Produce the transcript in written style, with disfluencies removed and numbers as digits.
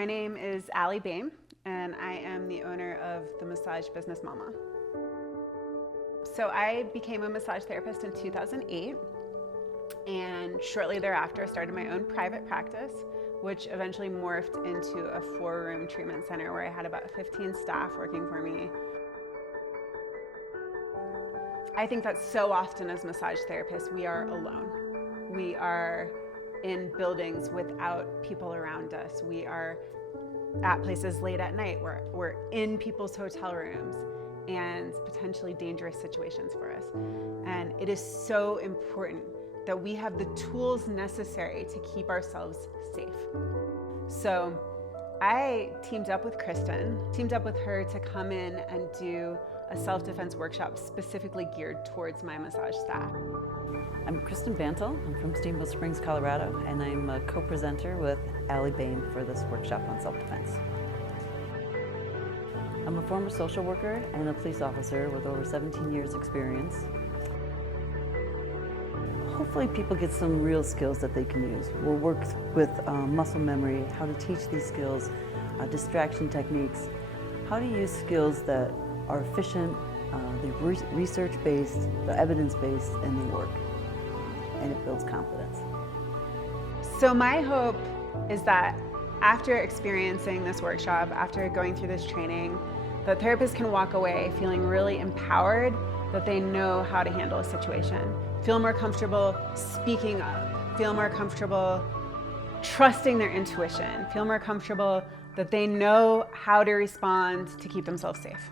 My name is Allie Bain, and I am the owner of the Massage Business Mama. So I became a massage therapist in 2008, and shortly thereafter started my own private practice, which eventually morphed into a 4-room treatment center where I had about 15 staff working for me. I think that so often as massage therapists, we are alone. We are in buildings without people around us. We are at places late at night. We're in people's hotel rooms and potentially dangerous situations for us. And it is so important that we have the tools necessary to keep ourselves safe. So I teamed up with her to come in and do a self-defense workshop specifically geared towards my massage staff. I'm Kristen Bantle. I'm from Steamboat Springs, Colorado, and I'm a co-presenter with Allie Bain for this workshop on self-defense. I'm a former social worker and a police officer with over 17 years experience. Hopefully people get some real skills that they can use. We'll work with muscle memory, how to teach these skills, distraction techniques, how to use skills that are efficient, they're research-based, they're evidence-based, and they work. And it builds confidence. So my hope is that after experiencing this workshop, after going through this training, the therapists can walk away feeling really empowered that they know how to handle a situation, feel more comfortable speaking up, feel more comfortable trusting their intuition, feel more comfortable that they know how to respond to keep themselves safe.